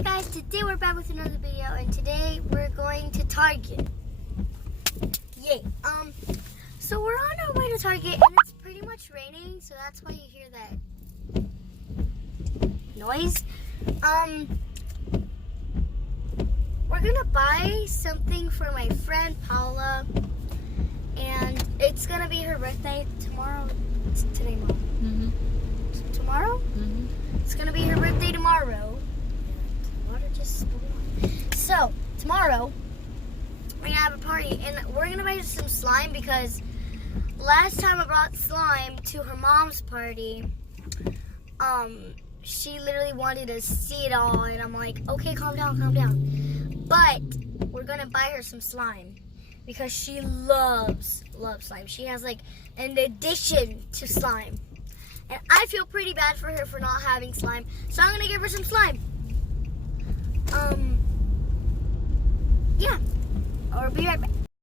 Hey guys, today we're back with another video, and today we're going to Target. Yay! So we're on our way to Target, and it's pretty much raining, so that's why you hear that noise. We're gonna buy something for my friend Paula, and it's gonna be her birthday tomorrow. It's today, Mom. Tomorrow? It's gonna be her birthday tomorrow. So, tomorrow, we're gonna have a party, and we're gonna buy some slime because last time I brought slime to her mom's party, she literally wanted to see it all, and I'm like, okay, calm down. But we're gonna buy her some slime because she loves slime. She has like an addiction to slime. And I feel pretty bad for her for not having slime, so I'm gonna give her some slime. Yeah, I'll be right back.